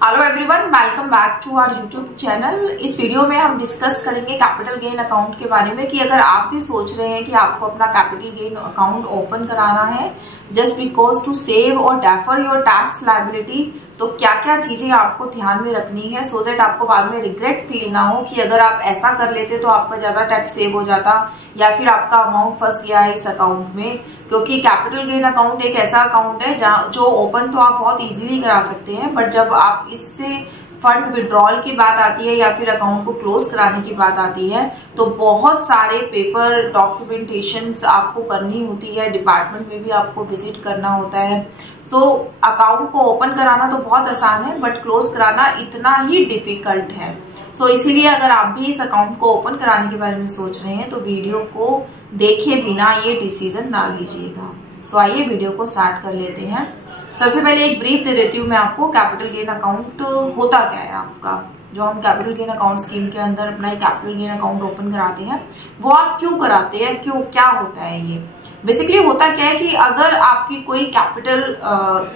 Hello everyone, welcome back to our YouTube channel. इस video में हम डिस्कस करेंगे कैपिटल गेन अकाउंट के बारे में कि अगर आप भी सोच रहे हैं कि आपको अपना कैपिटल गेन अकाउंट ओपन कराना है जस्ट बिकॉज टू सेव और डेफर योर टैक्स लायबिलिटी, तो क्या क्या चीजें आपको ध्यान में रखनी है सो दैट आपको बाद में रिग्रेट फील ना हो कि अगर आप ऐसा कर लेते तो आपका ज्यादा टैक्स सेव हो जाता या फिर आपका अमाउंट फंस गया है इस अकाउंट में। क्योंकि कैपिटल गेन अकाउंट एक ऐसा अकाउंट है जो ओपन तो आप बहुत इजीली करा सकते हैं, बट जब आप इससे फंड विड्रॉल की बात आती है या फिर अकाउंट को क्लोज कराने की बात आती है तो बहुत सारे पेपर डॉक्यूमेंटेशन आपको करनी होती है, डिपार्टमेंट में भी आपको विजिट करना होता है। सो अकाउंट को ओपन कराना तो बहुत आसान है बट क्लोज कराना इतना ही डिफिकल्ट है। सो इसीलिए अगर आप भी इस अकाउंट को ओपन कराने के बारे में सोच रहे हैं तो वीडियो को देखे बिना ये डिसीजन ना लीजिएगा। सो आइए वीडियो को स्टार्ट कर लेते हैं। सबसे पहले एक ब्रीफ दे देती हूँ मैं आपको, कैपिटल गेन अकाउंट होता क्या है आपका। जो हम कैपिटल गेन अकाउंट स्कीम के अंदर अपना कैपिटल गेन अकाउंट ओपन कराते हैं वो आप क्यों कराते हैं, क्यों, क्या होता है ये। बेसिकली होता क्या है कि अगर आपकी कोई कैपिटल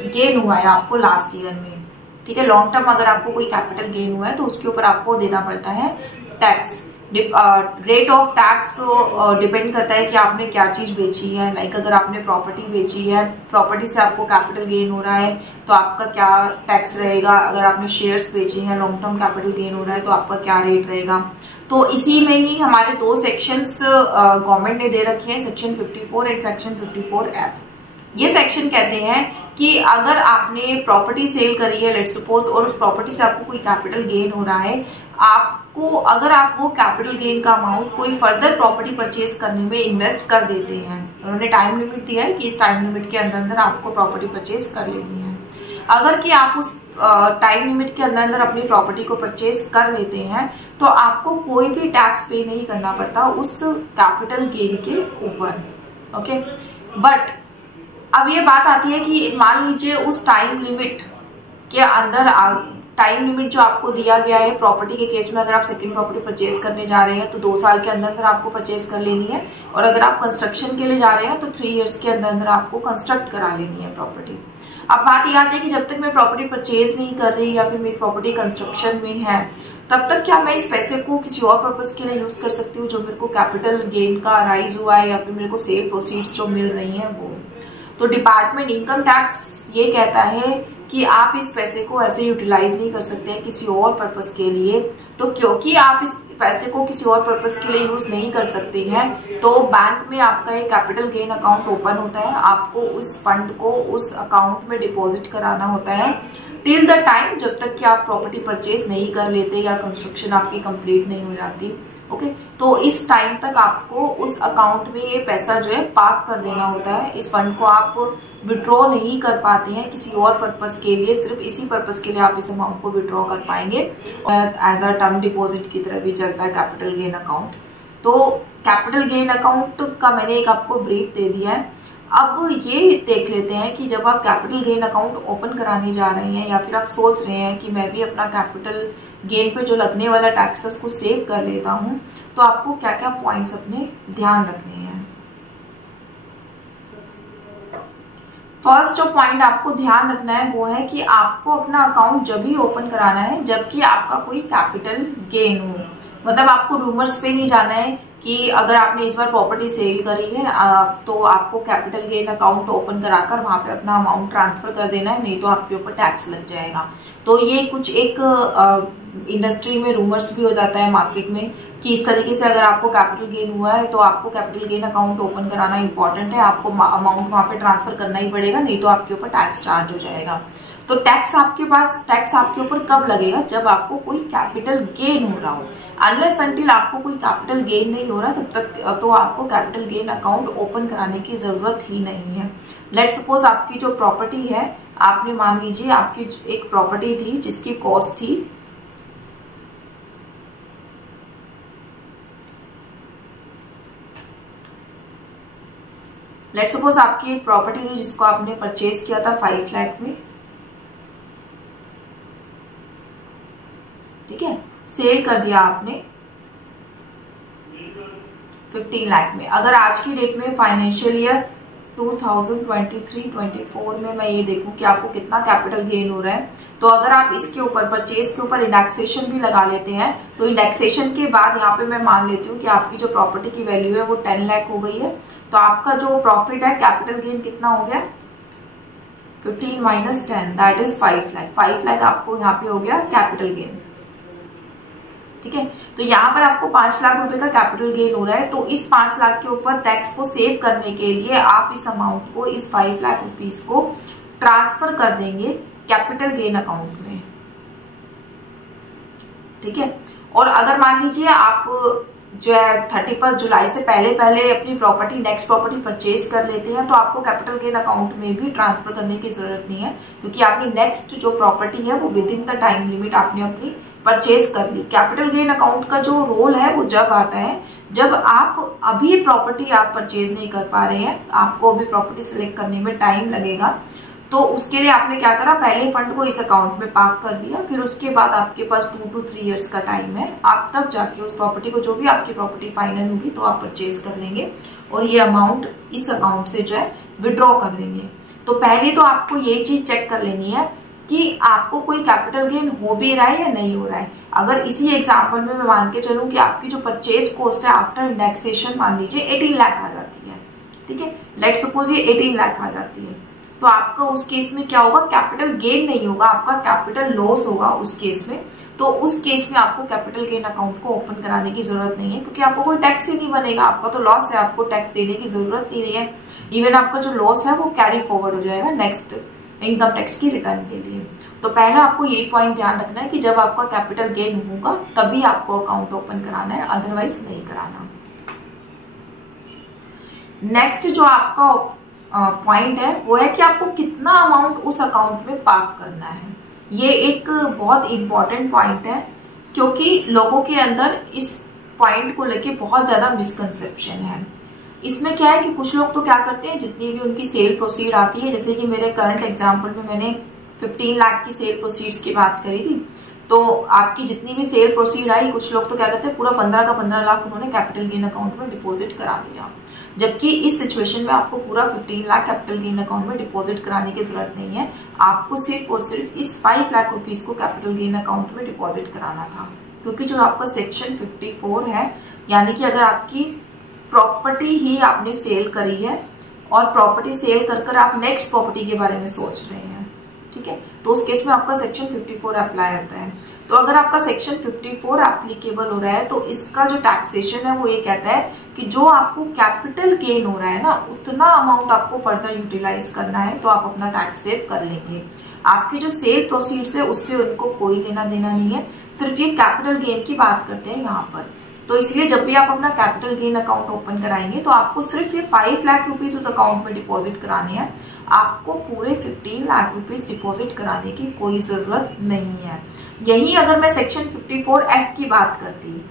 गेन हुआ है आपको लास्ट ईयर में, ठीक है, लॉन्ग टर्म अगर आपको कोई कैपिटल गेन हुआ है तो उसके ऊपर आपको देना पड़ता है tax. Rate of tax depend करता है कि आपने क्या चीज बेची है। लाइक अगर आपने प्रॉपर्टी बेची है, प्रॉपर्टी से आपको कैपिटल गेन हो रहा है तो आपका क्या टैक्स रहेगा। अगर आपने शेयर्स बेचे हैं, लॉन्ग टर्म कैपिटल गेन हो रहा है तो आपका क्या रेट रहेगा। तो इसी में ही हमारे दो सेक्शंस गवर्नमेंट ने दे रखे हैं, सेक्शन 54 एंड सेक्शन 54F। ये सेक्शन कहते हैं कि अगर आपने प्रॉपर्टी सेल करी है लेट्स सपोज और उस प्रॉपर्टी से आपको कोई कैपिटल गेन हो रहा है, आपको अगर आप वो कैपिटल गेन का अमाउंट कोई फर्दर प्रॉपर्टी परचेज करने में इन्वेस्ट कर देते हैं, उन्होंने टाइम लिमिट दिया है कि इस टाइम लिमिट के अंदर अंदर आपको प्रॉपर्टी परचेज कर लेनी है। अगर कि आप उस टाइम लिमिट के अंदर अंदर अपनी प्रॉपर्टी को परचेज कर लेते हैं तो आपको कोई भी टैक्स पे नहीं करना पड़ता उस कैपिटल गेन के ऊपर। ओके, बट अब ये बात आती है कि मान लीजिए उस टाइम लिमिट के अंदर, टाइम लिमिट जो आपको दिया गया है प्रॉपर्टी के केस में, अगर आप सेकंड प्रॉपर्टी परचेज करने जा रहे हैं तो 2 साल के अंदर अंदर आपको परचेज कर लेनी है, और अगर आप कंस्ट्रक्शन के लिए जा रहे हैं तो 3 इयर्स के अंदर अंदर आपको कंस्ट्रक्ट करा लेनी है प्रॉपर्टी। अब बात यह आती है कि जब तक मैं प्रॉपर्टी परचेज नहीं कर रही या फिर मेरी प्रॉपर्टी कंस्ट्रक्शन में है तब तक क्या मैं इस पैसे को किसी और पर्पज के लिए यूज कर सकती हूँ जो मेरे को कैपिटल गेन का राइज हुआ है या फिर मेरे को सेल प्रोसीड्स जो मिल रही है वो। तो डिपार्टमेंट इनकम टैक्स ये कहता है कि आप इस पैसे को ऐसे यूटिलाइज नहीं कर सकते हैं किसी और पर्पस के लिए। तो क्योंकि आप इस पैसे को किसी और पर्पस के लिए यूज नहीं कर सकते हैं तो बैंक में आपका एक कैपिटल गेन अकाउंट ओपन होता है, आपको उस फंड को उस अकाउंट में डिपॉजिट कराना होता है टिल द टाइम जब तक कि आप प्रॉपर्टी परचेज नहीं कर लेते या कंस्ट्रक्शन आपकी कंप्लीट नहीं हो जाती। ओके, तो इस टाइम तक आपको उस अकाउंट में ये पैसा जो है पार्क कर देना होता है। इस फंड को आप विड्रॉ नहीं कर पाते हैं किसी और पर्पस के लिए, सिर्फ इसी पर्पस के लिए आप इस अमाउंट को विड्रॉ कर पाएंगे। एज अ टर्म डिपॉजिट की तरह भी चलता है कैपिटल गेन अकाउंट। तो कैपिटल गेन अकाउंट का मैंने एक आपको ब्रीफ दे दिया है। अब ये देख लेते हैं कि जब आप कैपिटल गेन अकाउंट ओपन कराने जा रहे हैं या फिर आप सोच रहे हैं कि मैं भी अपना कैपिटल गेन पे जो लगने वाला टैक्स है उसको सेव कर लेता हूं, तो आपको क्या क्या पॉइंट्स अपने ध्यान रखने हैं। फर्स्ट जो पॉइंट आपको ध्यान रखना है वो है कि आपको अपना अकाउंट जब भी ओपन कराना है जबकि आपका कोई कैपिटल गेन हो। मतलब आपको रूमर्स पे नहीं जाना है कि अगर आपने इस बार प्रॉपर्टी सेल करी है तो आपको कैपिटल गेन अकाउंट ओपन कराकर वहां पे अपना अमाउंट ट्रांसफर कर देना है, नहीं तो आपके ऊपर टैक्स लग जाएगा। तो ये कुछ एक इंडस्ट्री में रूमर्स भी हो जाता है मार्केट में कि इस तरीके से अगर आपको कैपिटल गेन हुआ है तो आपको कैपिटल गेन अकाउंट ओपन कराना इंपॉर्टेंट है, आपको अमाउंट वहां पे ट्रांसफर करना ही पड़ेगा, नहीं तो आपके ऊपर टैक्स चार्ज हो जाएगा। तो टैक्स आपके ऊपर कब लगेगा, जब आपको कोई कैपिटल गेन हो रहा हो। अनलेस अंटिल आपको कोई कैपिटल गेन नहीं हो रहा तब तक तो आपको कैपिटल गेन अकाउंट ओपन कराने की जरूरत ही नहीं है। लेट्स सपोज आपकी जो प्रॉपर्टी है, आपने मान लीजिए आपकी एक प्रॉपर्टी थी जिसकी कॉस्ट थी लेट्स सपोज आपकी एक प्रॉपर्टी थी जिसको आपने परचेज किया था 5 लाख में, ठीक है, सेल कर दिया आपने 15 लाख में। अगर आज की डेट में फाइनेंशियल ईयर 2023-24 में मैं ये देखूं कि आपको कितना कैपिटल गेन हो रहा है, तो अगर आप इसके ऊपर परचेज के ऊपर इंडेक्सेशन भी लगा लेते हैं, तो इंडेक्सेशन के बाद यहाँ पे मैं मान लेती हूँ कि आपकी जो प्रॉपर्टी की वैल्यू है वो 10 लाख हो गई है, तो आपका जो प्रॉफिट है कैपिटल गेन कितना हो गया, 15 minus 10 that is 5 lakh. 5 lakh आपको यहाँ पे हो गया कैपिटल गेन। ठीक है, तो यहाँ पर आपको 5 लाख रुपए का कैपिटल गेन हो रहा है, तो इस 5 लाख के ऊपर टैक्स को सेव करने के लिए आप इस अमाउंट को, इस 5 लाख रुपीस को ट्रांसफर कर देंगे कैपिटल गेन अकाउंट में। ठीक है, और अगर मान लीजिए आप जो है 31 जुलाई से पहले अपनी प्रॉपर्टी, नेक्स्ट प्रॉपर्टी परचेज कर लेते हैं, तो आपको कैपिटल गेन अकाउंट में भी ट्रांसफर करने की जरूरत नहीं है, क्योंकि आपने नेक्स्ट जो प्रॉपर्टी है वो with in the time limit आपने अपनी परचेज कर ली। कैपिटल गेन अकाउंट का जो रोल है वो जब आता है जब आप अभी प्रॉपर्टी आप परचेज नहीं कर पा रहे हैं, आपको अभी प्रॉपर्टी सिलेक्ट करने में टाइम लगेगा, तो उसके लिए आपने क्या करा, पहले फंड को इस अकाउंट में पार्क कर दिया, फिर उसके बाद आपके पास 2 to 3 इयर्स का टाइम है, आप तब जाके उस प्रॉपर्टी को, जो भी आपकी प्रॉपर्टी फाइनल होगी तो आप परचेज कर लेंगे और ये अमाउंट इस अकाउंट से जो है विड्रॉ कर लेंगे। तो पहले तो आपको ये चीज चेक कर लेनी है कि आपको कोई कैपिटल गेन हो भी रहा है या नहीं हो रहा है। अगर इसी एग्जाम्पल में मैं मान के चलूं कि आपकी जो परचेज कॉस्ट है आफ्टर इंडेक्सेशन मान लीजिए 18 लाख आ जाती है, ठीक है, लेट्स सपोज ये 18 लाख आ जाती है, तो आपका उस केस में क्या होगा, कैपिटल गेन नहीं होगा, आपका कैपिटल लॉस होगा उस केस में। तो उस केस में आपको कैपिटल गेन अकाउंट को ओपन कराने की जरूरत नहीं है, क्योंकि आपको कोई टैक्स ही नहीं बनेगा, आपका तो लॉस है, आपको टैक्स देने की जरूरत ही नहीं है। इवन आपका जो लॉस है वो कैरी फॉरवर्ड हो जाएगा नेक्स्ट इनकम टैक्स की रिटर्न के लिए। तो पहला आपको यही पॉइंट ध्यान रखना है कि जब आपका कैपिटल गेन होगा तभी आपको अकाउंट ओपन कराना है, अदरवाइज नहीं कराना। नेक्स्ट जो आपका पॉइंट है वो है कि आपको कितना अमाउंट उस अकाउंट में पार्क करना है। ये एक बहुत इंपॉर्टेंट पॉइंट है, क्योंकि लोगों के अंदर इस पॉइंट को लेके बहुत ज्यादा मिसकंसेप्शन है। इसमें क्या है कि कुछ लोग तो क्या करते हैं, जितनी भी उनकी सेल प्रोसीड आती है, जैसे कि मेरे करंट एग्जांपल में मैंने 15 लाख की सेल प्रोसीड्स की बात करी थी, तो आपकी जितनी भी सेल प्रोसीड आई, कुछ लोग तो क्या करते हैं पूरा 15 का 15 लाख उन्होंने कैपिटल गेन अकाउंट में डिपॉजिट करा दिया, जबकि इस सिचुएशन में आपको पूरा 15 लाख कैपिटल गेन अकाउंट में डिपॉजिट कराने की जरूरत नहीं है। आपको सिर्फ और सिर्फ इस 5 लाख रुपीज को कैपिटल गेन अकाउंट में डिपॉजिट कराना था, क्योंकि जो आपका सेक्शन 54 है, यानी कि अगर आपकी प्रॉपर्टी ही आपने सेल करी है और प्रॉपर्टी सेल कर आप नेक्स्ट प्रॉपर्टी के बारे में सोच रहे हैं, ठीक है, तो उस केस में आपका सेक्शन 54 अप्लाई होता है। तो अगर आपका सेक्शन 54 एप्लीकेबल हो रहा है, तो इसका जो टैक्सेशन है वो ये कहता है कि जो आपको कैपिटल गेन हो रहा है ना, उतना अमाउंट आपको फर्दर यूटिलाइज करना है, तो आप अपना टैक्स सेव कर लेंगे। आपकी जो सेल प्रोसीड्स है उससे उनको कोई लेना देना नहीं है, सिर्फ ये कैपिटल गेन की बात करते हैं यहाँ पर। तो इसलिए जब भी आप अपना कैपिटल गेन अकाउंट ओपन कराएंगे तो आपको सिर्फ ये 5 लाख रुपीज उस अकाउंट में डिपॉजिट कराने हैं, आपको पूरे 15 लाख रुपीज डिपॉजिट कराने की कोई जरूरत नहीं है। यही अगर मैं सेक्शन 54F की बात करती,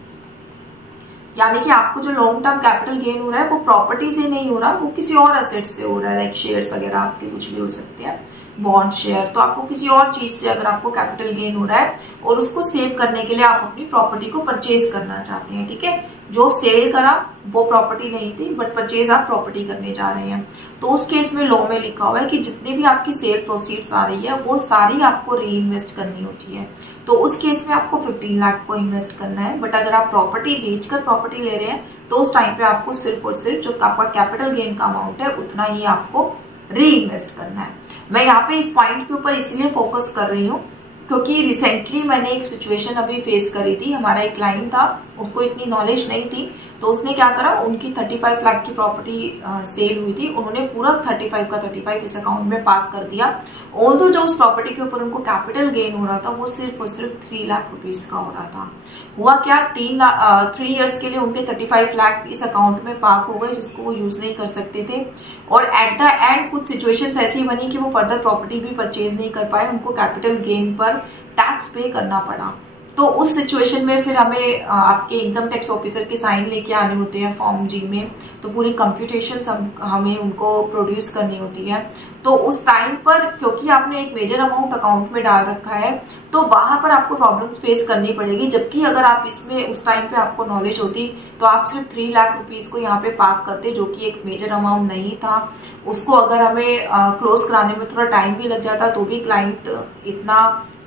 यानी कि आपको जो लॉन्ग टर्म कैपिटल गेन हो रहा है वो प्रॉपर्टी से नहीं हो रहा, वो किसी और असेट से हो रहा है, लाइक शेयर्स वगैरह आपके कुछ भी हो सकते हैं, बॉन्ड शेयर, तो आपको किसी और चीज से अगर आपको कैपिटल गेन हो रहा है और उसको सेव करने के लिए आप अपनी प्रॉपर्टी को परचेज करना चाहते हैं, ठीक है, जो सेल करा वो प्रॉपर्टी नहीं थी बट परचेज आप प्रॉपर्टी करने जा रहे हैं, तो उस केस में लॉ में लिखा हुआ है कि जितनी भी आपकी सेल प्रोसीड्स आ रही है वो सारी आपको री इन्वेस्ट करनी होती है। तो उस केस में आपको 15 लाख को इन्वेस्ट करना है, बट अगर आप प्रॉपर्टी बेचकर प्रॉपर्टी ले रहे हैं तो उस टाइम पे आपको सिर्फ और सिर्फ जो आपका कैपिटल गेन का अमाउंट है उतना ही आपको री इन्वेस्ट करना है। मैं यहाँ पे इस पॉइंट के ऊपर इसलिए फोकस कर रही हूँ क्योंकि रिसेंटली मैंने एक सिचुएशन अभी फेस करी थी। हमारा एक क्लाइंट था, उसको इतनी नॉलेज नहीं थी, तो उसने क्या करा, उनकी 35 लाख की प्रॉपर्टी सेल हुई थी, उन्होंने पूरा 35 का 35 इस अकाउंट में पार्क कर दिया। ऑल्दो जो उस प्रॉपर्टी के ऊपर उनको कैपिटल गेन हो रहा था वो सिर्फ और सिर्फ 3 लाख रुपीज का हो रहा था। हुआ क्या, 3 इयर्स के लिए उनके 35 लाख इस अकाउंट में पार्क हो गए, जिसको वो यूज नहीं कर सकते थे, और एट द एंड कुछ सिचुएशंस ऐसी बनी कि वो फर्दर प्रॉपर्टी भी परचेज नहीं कर पाए, उनको कैपिटल गेन पर टैक्स पे करना पड़ा। तो उस सिचुएशन में फिर हमें आपके इनकम टैक्स ऑफिसर के साइन लेके आने होते हैं फॉर्म जी में, तो पूरी कंप्यूटेशन हमें उनको प्रोड्यूस करनी होती है। तो उस टाइम पर क्योंकि आपने एक मेजर अमाउंट अकाउंट में डाल रखा है, तो वहां पर आपको प्रॉब्लम फेस करनी पड़ेगी। जबकि अगर आप इसमें उस टाइम पे आपको नॉलेज होती तो आप सिर्फ 3 लाख रुपीज को यहाँ पे पार्क करते, जो कि एक मेजर अमाउंट नहीं था। उसको अगर हमें क्लोज कराने में थोड़ा टाइम भी लग जाता तो भी क्लाइंट इतना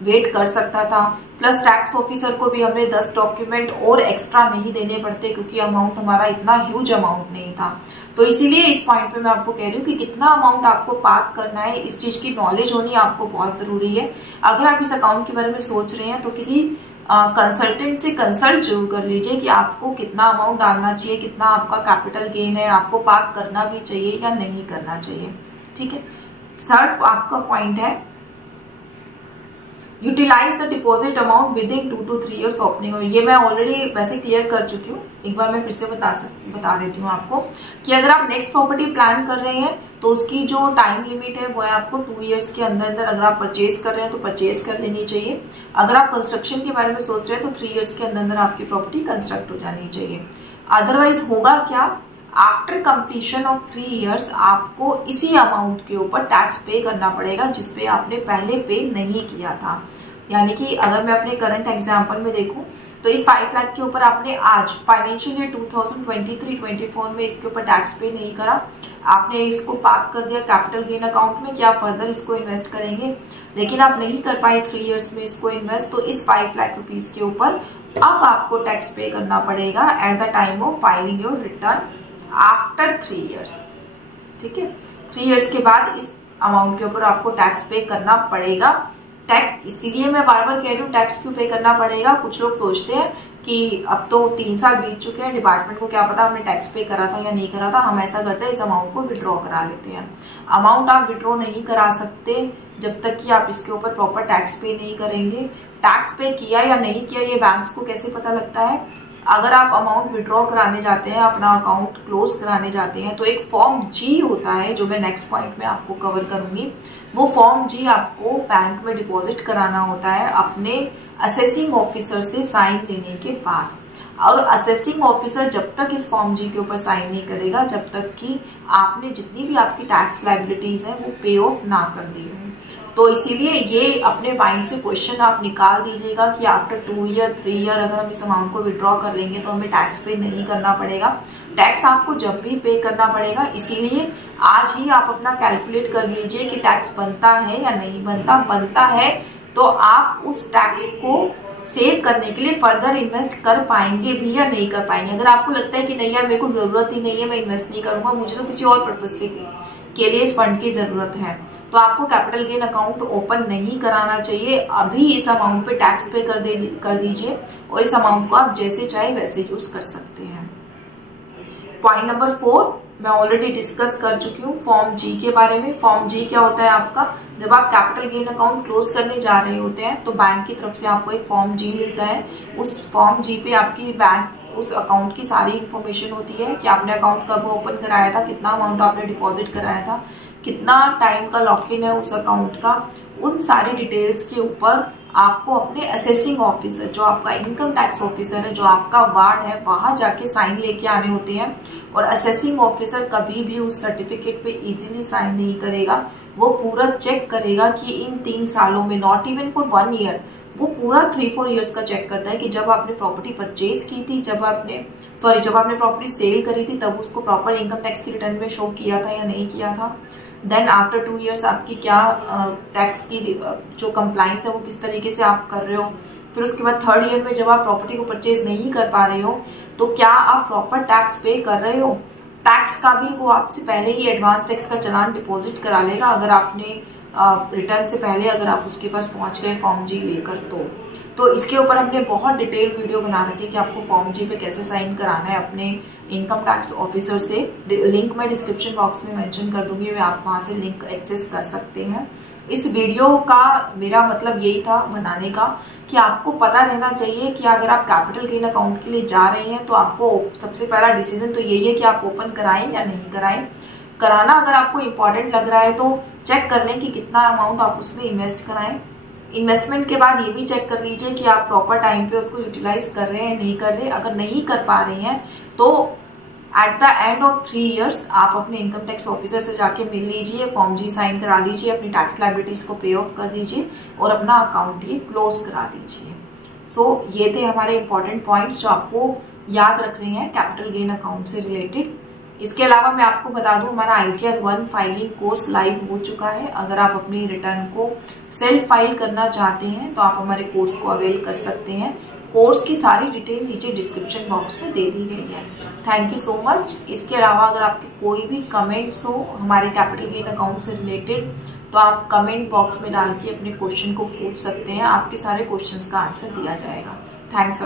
वेट कर सकता था। प्लस टैक्स ऑफिसर को भी हमें 10 डॉक्यूमेंट और एक्स्ट्रा नहीं देने पड़ते, क्योंकि अमाउंट हमारा इतना ह्यूज अमाउंट नहीं था। तो इसीलिए इस पॉइंट पे मैं आपको कह रही हूँ कि कितना अमाउंट आपको पार्क करना है, इस चीज की नॉलेज होनी आपको बहुत जरूरी है। अगर आप इस अकाउंट के बारे में सोच रहे हैं तो किसी कंसल्टेंट से कंसल्ट जरूर कर लीजिए कि आपको कितना अमाउंट डालना चाहिए, कितना आपका कैपिटल गेन है, आपको पार्क करना भी चाहिए या नहीं करना चाहिए। ठीक है। थर्ड आपका पॉइंट है utilise the deposit amount within 2 to 3 years opening. ये मैं ऑलरेडी वैसे क्लियर कर चुकी हूँ, एक बार मैं फिर से बता देती हूँ आपको कि अगर आप नेक्स्ट प्रॉपर्टी प्लान कर रहे हैं तो उसकी जो टाइम लिमिट है वो है आपको 2 years के अंदर अंदर अगर आप परचेज कर रहे हैं तो परचेज कर लेनी चाहिए। अगर आप कंस्ट्रक्शन के बारे में सोच रहे हैं तो 3 years के अंदर अंदर आपकी प्रॉपर्टी कंस्ट्रक्ट हो जानी चाहिए। अदरवाइज होगा क्या, आफ्टर कंप्लीशन ऑफ 3 years आपको इसी अमाउंट के ऊपर टैक्स पे करना पड़ेगा जिसपे आपने पहले पे नहीं किया था। यानी कि अगर मैं अपने करंट एग्जांपल में देखूं तो इस 5 लाख के ऊपर आपने आज फाइनेंशियल ईयर 2023-24 में इसके ऊपर टैक्स पे नहीं करा, आपने इसको पार्क कर दिया कैपिटल गेन अकाउंट में कि आप फर्दर इसको इन्वेस्ट करेंगे, लेकिन आप नहीं कर पाए 3 years में इसको इन्वेस्ट, तो इस 5 लाख रुपीज के ऊपर अब आपको टैक्स पे करना पड़ेगा at the time of filing your return after 3 years। ठीक है। 3 years के बाद इस अमाउंट के ऊपर आपको टैक्स पे करना पड़ेगा। टैक्स इसीलिए मैं बार बार कह रही हूँ टैक्स क्यों पे करना पड़ेगा। कुछ लोग सोचते हैं कि अब तो 3 साल बीत चुके हैं, डिपार्टमेंट को क्या पता हमने टैक्स पे करा था या नहीं करा था, हम ऐसा करते हैं इस अमाउंट को विड्रॉ करा लेते हैं। अमाउंट आप विड्रॉ नहीं करा सकते जब तक कि आप इसके ऊपर प्रॉपर टैक्स पे नहीं करेंगे। टैक्स पे किया या नहीं किया ये बैंक्स को कैसे पता लगता है, अगर आप अमाउंट विड्रॉ कराने जाते हैं, अपना अकाउंट क्लोज कराने जाते हैं तो एक फॉर्म जी होता है जो मैं नेक्स्ट पॉइंट में आपको कवर करूंगी। वो फॉर्म जी आपको बैंक में डिपॉजिट कराना होता है अपने असेसिंग ऑफिसर से साइन लेने के बाद। और असेसिंग ऑफिसर जब तक इस फॉर्म जी के ऊपर साइन नहीं करेगा जब तक कि आपने जितनी भी आपकी टैक्स लायबिलिटीज है वो पे ऑफ ना कर दी हो। तो इसीलिए ये अपने माइंड से क्वेश्चन आप निकाल दीजिएगा कि आफ्टर 2 year 3 year अगर हम इस अमाउंट को विड्रॉ कर लेंगे तो हमें टैक्स पे नहीं करना पड़ेगा। टैक्स आपको जब भी पे करना पड़ेगा, इसीलिए आज ही आप अपना कैलकुलेट कर लीजिए कि टैक्स बनता है या नहीं बनता। बनता है तो आप उस टैक्स को सेव करने के लिए फर्दर इन्वेस्ट कर पाएंगे भी या नहीं कर पाएंगे। अगर आपको लगता है कि नहीं यार मेरे को जरूरत ही नहीं है, मैं इन्वेस्ट नहीं करूंगा, मुझे तो किसी और पर्पज से के लिए इस फंड की जरूरत है, तो आपको कैपिटल गेन अकाउंट ओपन नहीं कराना चाहिए। अभी इस अमाउंट पे टैक्स पे कर दीजिए और इस अमाउंट को आप जैसे चाहे वैसे यूज कर सकते हैं। पॉइंट नंबर 4 मैं ऑलरेडी डिस्कस कर चुकी हूँ फॉर्म जी के बारे में। फॉर्म जी क्या होता है आपका, जब आप कैपिटल गेन अकाउंट क्लोज करने जा रहे होते हैं तो बैंक की तरफ से आपको एक फॉर्म जी मिलता है। उस फॉर्म जी पे आपकी बैंक उस अकाउंट की सारी इन्फॉर्मेशन होती है कि आपने अकाउंट कब ओपन कराया था, कितना अमाउंट आपने डिपॉजिट कराया था, कितना टाइम का लॉक इन है उस अकाउंट का। उन सारी डिटेल्स के ऊपर आपको अपने असेसिंग ऑफिसर, जो आपका इनकम टैक्स ऑफिसर है, जो आपका वार्ड है, वहां जाके साइन लेके आने होते हैं। और असेसिंग ऑफिसर कभी भी उस सर्टिफिकेट पे इजीली साइन नहीं करेगा, वो पूरा चेक करेगा कि इन 3 सालों में, नॉट इवन फॉर 1 year, वो पूरा 3-4 years का चेक करता है कि जब आपने प्रॉपर्टी परचेज की थी, जब आपने प्रॉपर्टी सेल करी थी तब उसको प्रॉपर इनकम टैक्स की रिटर्न में शो किया था या नहीं किया था। देन आफ्टर 2 years आपकी क्या टैक्स की जो कंप्लाइंस है वो किस तरीके से आप कर रहे हो। फिर उसके बाद 3rd year में जब आप प्रॉपर्टी को परचेज नहीं कर पा रहे हो तो क्या आप प्रॉपर टैक्स पे कर रहे हो। टैक्स का भी वो आपसे पहले ही एडवांस टैक्स का चालान डिपॉजिट करा लेगा अगर आपने रिटर्न से पहले अगर आप उसके पास पहुंच गए फॉर्म जी लेकर। तो इसके ऊपर हमने बहुत डिटेल वीडियो बना रखी है कि आपको फॉर्म जी पे कैसे साइन कराना है अपने इनकम टैक्स ऑफिसर से। लिंक मैं डिस्क्रिप्शन बॉक्स में मेंशन कर दूंगी, आप वहां से लिंक एक्सेस कर सकते हैं। इस वीडियो का मेरा मतलब यही था बनाने का कि आपको पता रहना चाहिए कि अगर आप कैपिटल गेन अकाउंट के लिए जा रहे हैं तो आपको सबसे पहला डिसीजन तो यही है कि आप ओपन कराएं या नहीं कराएं। कराना अगर आपको इम्पोर्टेंट लग रहा है तो चेक कर लें कि कितना अमाउंट आप उसमें इन्वेस्ट कराएं। इन्वेस्टमेंट के बाद ये भी चेक कर लीजिए कि आप प्रॉपर टाइम पे उसको यूटिलाइज कर रहे हैं नहीं कर रहे। अगर नहीं कर पा रहे हैं तो at the end of 3 years आप अपने इनकम टैक्स ऑफिसर से जाके मिल लीजिए, फॉर्म जी साइन करा लीजिए, अपनी टैक्स लायबिलिटीज को पे ऑफ कर दीजिए और अपना अकाउंट ये क्लोज करा दीजिए। सो ये थे हमारे इंपॉर्टेंट पॉइंट्स जो आपको याद रखने हैं कैपिटल गेन अकाउंट से रिलेटेड। इसके अलावा मैं आपको बता दूं हमारा ITR 1 फाइलिंग कोर्स लाइव हो चुका है। अगर आप अपनी रिटर्न को सेल्फ फाइल करना चाहते हैं तो आप हमारे कोर्स को अवेल कर सकते हैं। कोर्स की सारी डिटेल नीचे डिस्क्रिप्शन बॉक्स में दे दी गई है। Thank you so much. इसके अलावा अगर आपके कोई भी कमेंट्स हो हमारे कैपिटल गेन अकाउंट से रिलेटेड तो आप कमेंट बॉक्स में डाल के अपने क्वेश्चन को पूछ सकते हैं। आपके सारे क्वेश्चंस का आंसर दिया जाएगा। थैंक्स।